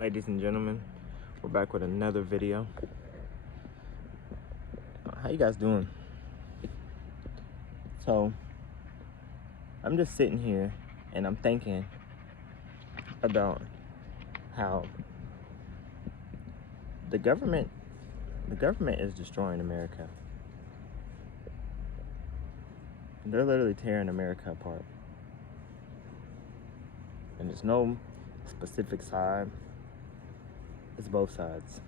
Ladies and gentlemen, we're back with another video. How you guys doing? So I'm just sitting here and I'm thinking about how the government is destroying America. They're literally tearing America apart, and there's no specific side. It's both sides.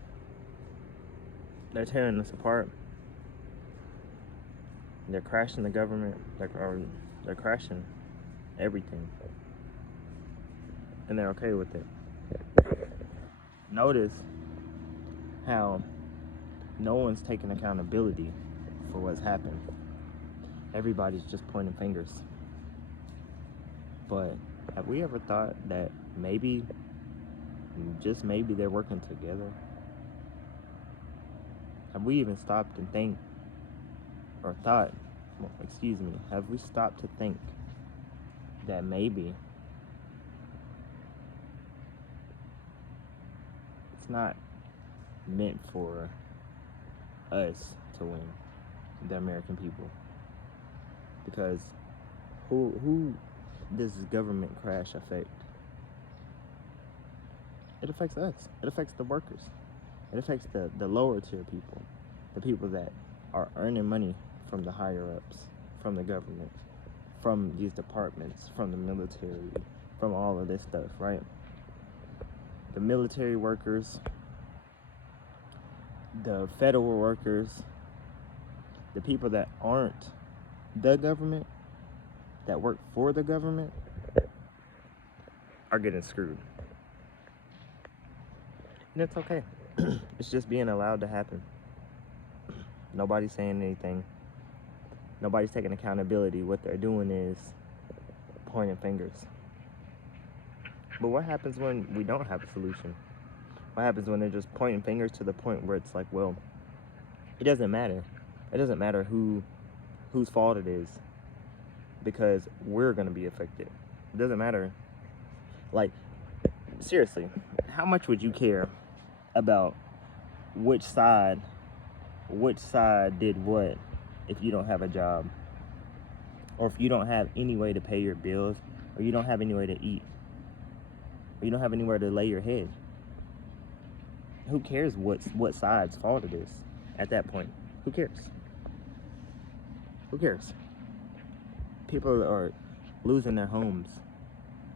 They're tearing us apart. They're crashing the government. They're crashing everything, and they're okay with it. Notice how no one's taking accountability for what's happened. Everybody's just pointing fingers. But have we ever thought that maybe, just maybe, they're working together? Have we even stopped and think, or thought, have we stopped to think that maybe it's not meant for us to win, the American people? Because who does this government crash affect? It affects us. It affects the workers. It affects the lower tier people, the people that are earning money from the higher ups, from the government, from these departments, from the military, from all of this stuff, right? The military workers, the federal workers, the people that aren't the government, that work for the government, are getting screwed. And it's okay. It's just being allowed to happen. Nobody's saying anything. Nobody's taking accountability. What they're doing is pointing fingers. But what happens when we don't have a solution? What happens when they're just pointing fingers to the point where it's like, well, it doesn't matter. It doesn't matter whose fault it is, because we're going to be affected. It doesn't matter. Like, seriously, how much would you care about which side did what if you don't have a job, or if you don't have any way to pay your bills, or you don't have any way to eat, or you don't have anywhere to lay your head? Who cares what side's fault it is at that point? Who cares? Who cares? People are losing their homes.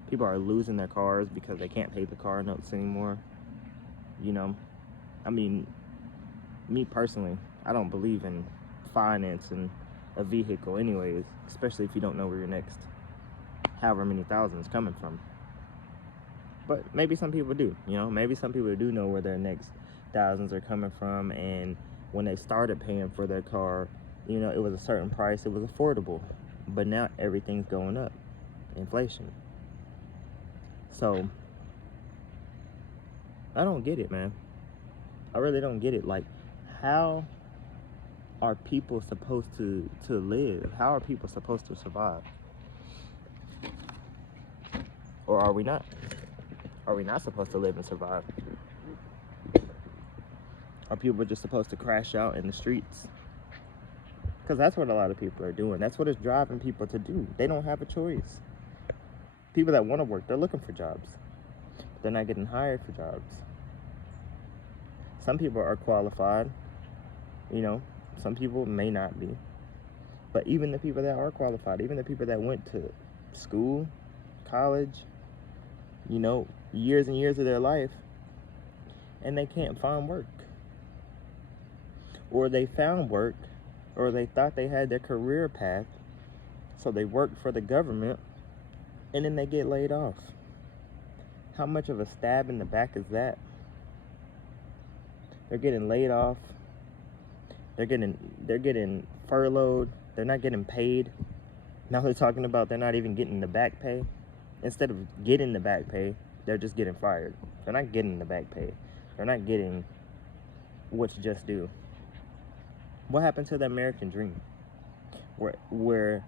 People are losing their cars because they can't pay the car notes anymore. You know, I mean, me personally, I don't believe in financing a vehicle anyways, especially if you don't know where your next however many thousands coming from. But maybe some people do, you know, maybe some people do know where their next thousands are coming from, and when they started paying for their car, you know, it was a certain price, it was affordable. But now everything's going up, inflation. So I don't get it, man. I really don't get it. Like, how are people supposed to live? How are people supposed to survive? Or are we not? Are we not supposed to live and survive? Are people just supposed to crash out in the streets? Because that's what a lot of people are doing. That's what it's driving people to do. They don't have a choice. People that want to work, they're looking for jobs. They're not getting hired for jobs. Some people are qualified, you know, some people may not be. But even the people that are qualified, even the people that went to school, college, you know, years and years of their life, and they can't find work. Or they found work, or they thought they had their career path, so they worked for the government, and then they get laid off. How much of a stab in the back is that? They're getting laid off. They're getting furloughed. They're not getting paid. Now they're talking about they're not even getting the back pay. Instead of getting the back pay, they're just getting fired. They're not getting the back pay. They're not getting what's just due. What happened to the American dream? When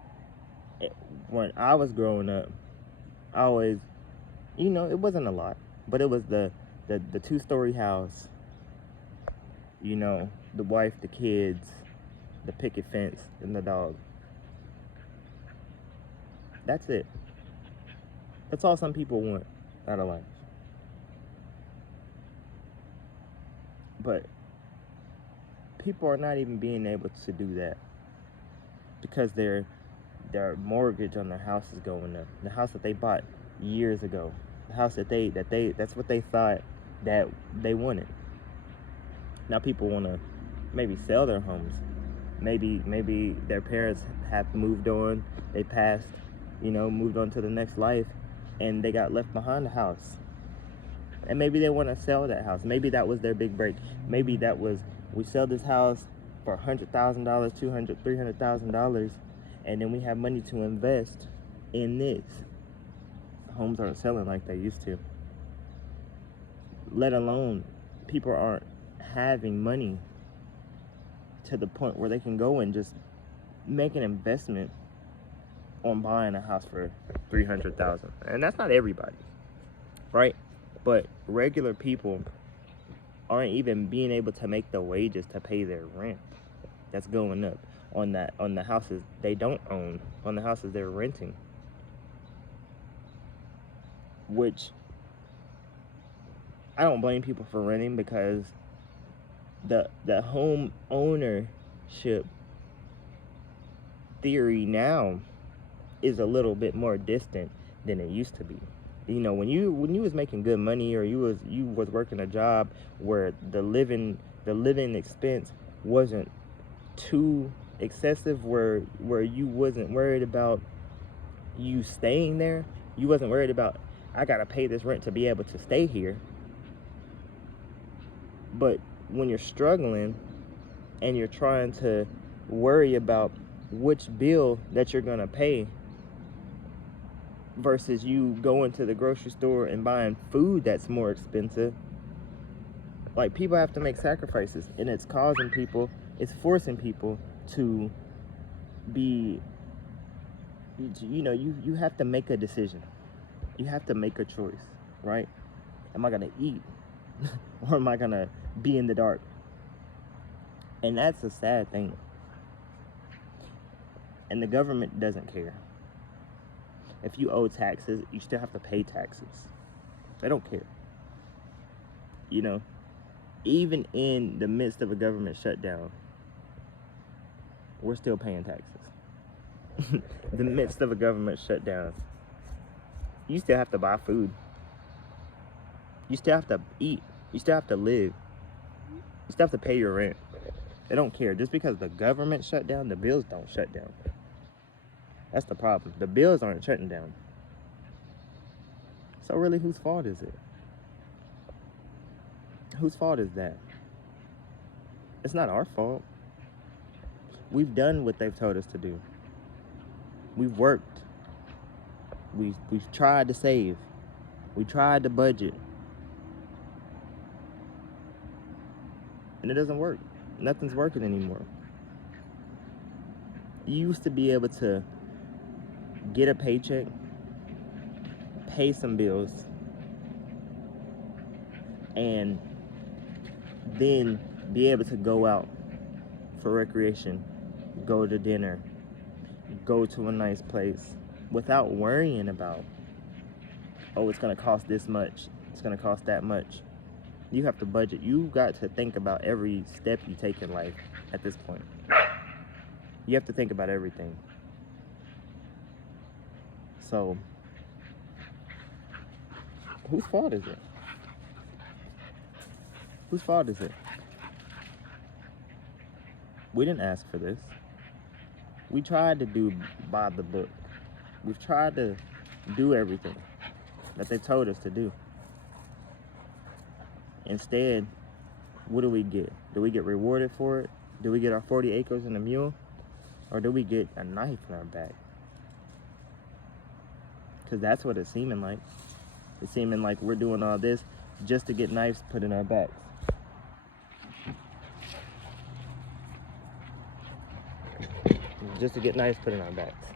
I was growing up, I always, you know, it wasn't a lot, but it was the the two-story house, you know, the wife, the kids, the picket fence, and the dog. That's it. That's all some people want out of life. But people are not even being able to do that because their mortgage on their house is going up. The house that they bought years ago, the house that's what they thought that they wanted. Now people want to maybe sell their homes. Maybe their parents have moved on, they passed, you know, moved on to the next life, and they got left behind the house. And maybe they want to sell that house. Maybe that was their big break. Maybe that was, we sell this house for $100,000, $200,000, $300,000, and then we have money to invest in this. Homes aren't selling like they used to. Let alone, people aren't having money to the point where they can go and just make an investment on buying a house for $300,000. And that's not everybody, right? But regular people aren't even being able to make the wages to pay their rent. That's going up on the houses they don't own, on the houses they're renting. Which I don't blame people for renting, because the home ownership theory now is a little bit more distant than it used to be. You know, when you was making good money, or you was working a job where the living expense wasn't too excessive, where you wasn't worried about you staying there, you wasn't worried about, I gotta pay this rent to be able to stay here. But when you're struggling and you're trying to worry about which bill that you're gonna pay versus you going to the grocery store and buying food that's more expensive, like, people have to make sacrifices, and it's forcing people to be, you know, you have to make a decision. You have to make a choice, right? Am I gonna eat or am I gonna be in the dark? And that's a sad thing. And the government doesn't care. If you owe taxes, you still have to pay taxes. They don't care. You know, even in the midst of a government shutdown, we're still paying taxes. The midst of a government shutdown, you still have to buy food. You still have to eat. You still have to live. You still have to pay your rent. They don't care. Just because the government shut down, the bills don't shut down. That's the problem. The bills aren't shutting down. So really, whose fault is it? Whose fault is that? It's not our fault. We've done what they've told us to do. We've worked. We've tried to save. We tried to budget. And it doesn't work. Nothing's working anymore. You used to be able to get a paycheck, pay some bills, and then be able to go out for recreation, go to dinner, go to a nice place without worrying about, oh, it's going to cost this much, it's going to cost that much. You have to budget. You got to think about every step you take in life at this point. You have to think about everything. So, whose fault is it? Whose fault is it? We didn't ask for this. We tried to do by the book. We've tried to do everything that they told us to do. Instead, what do we get? Do we get rewarded for it? Do we get our 40 acres and a mule? Or do we get a knife in our back? Because that's what it's seeming like. It's seeming like we're doing all this just to get knives put in our backs. Just to get knives put in our backs.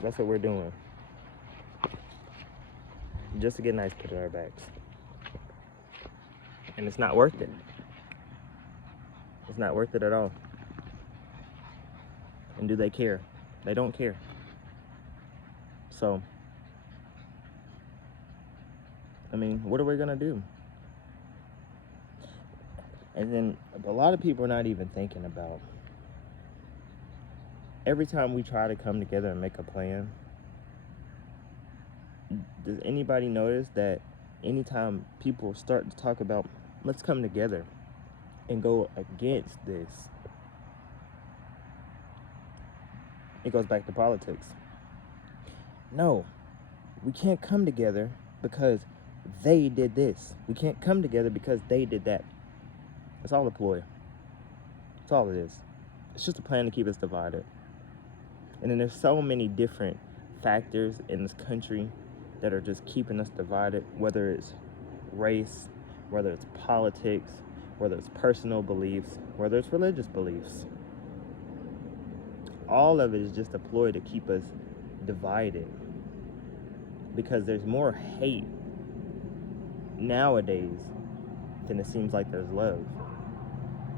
That's what we're doing. Just to get knives put in our backs. And it's not worth it. It's not worth it at all. And do they care? They don't care. So, I mean, what are we gonna do? And then a lot of people are not even thinking about, every time we try to come together and make a plan, does anybody notice that anytime people start to talk about, let's come together and go against this, it goes back to politics. No, we can't come together because they did this. We can't come together because they did that. It's all a ploy. That's all it is. It's just a plan to keep us divided. And then there's so many different factors in this country that are just keeping us divided, whether it's race, whether it's politics, whether it's personal beliefs, whether it's religious beliefs. All of it is just a ploy to keep us divided, because there's more hate nowadays than it seems like there's love.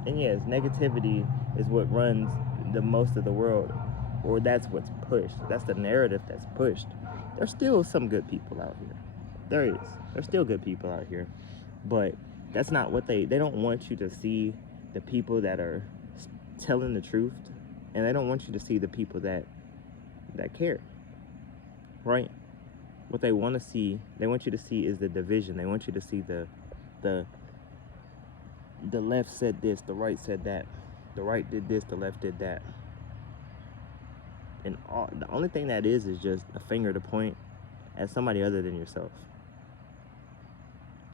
And yes, negativity is what runs the most of the world, or that's what's pushed. That's the narrative that's pushed. There's still some good people out here. There's still good people out here, but that's not what they don't want you to see the people that are telling the truth, and they don't want you to see the people that care, right? What they want to see, they want you to see is the division. They want you to see the left said this, the right said that, the right did this, the left did that. And the only thing that is just a finger to point at somebody other than yourself.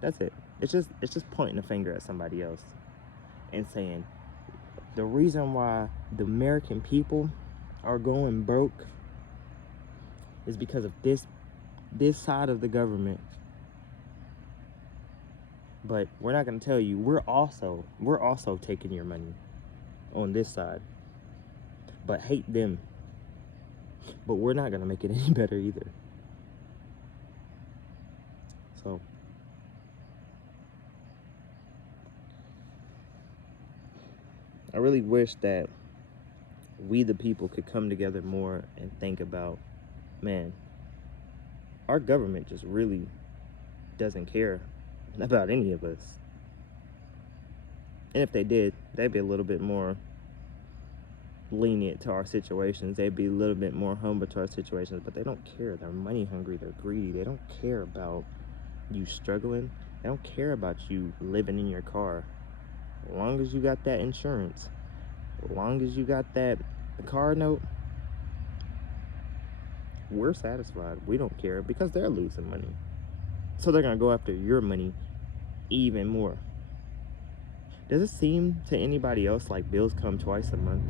That's it. It's just pointing a finger at somebody else and saying, the reason why the American people are going broke is because of this side of the government. But we're not going to tell you, we're also taking your money on this side. But hate them. But we're not going to make it any better either. So, I really wish that we the people could come together more and think about, man, our government just really doesn't care about any of us. And if they did, they'd be a little bit more lenient to our situations. They'd be a little bit more humble to our situations, but they don't care. They're money hungry. They're greedy. They don't care about you struggling. They don't care about you living in your car. As long as you got that insurance, as long as you got that car note, we're satisfied. We don't care, because they're losing money. So they're going to go after your money even more. Does it seem to anybody else like bills come twice a month?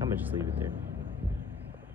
I'm going to just leave it there.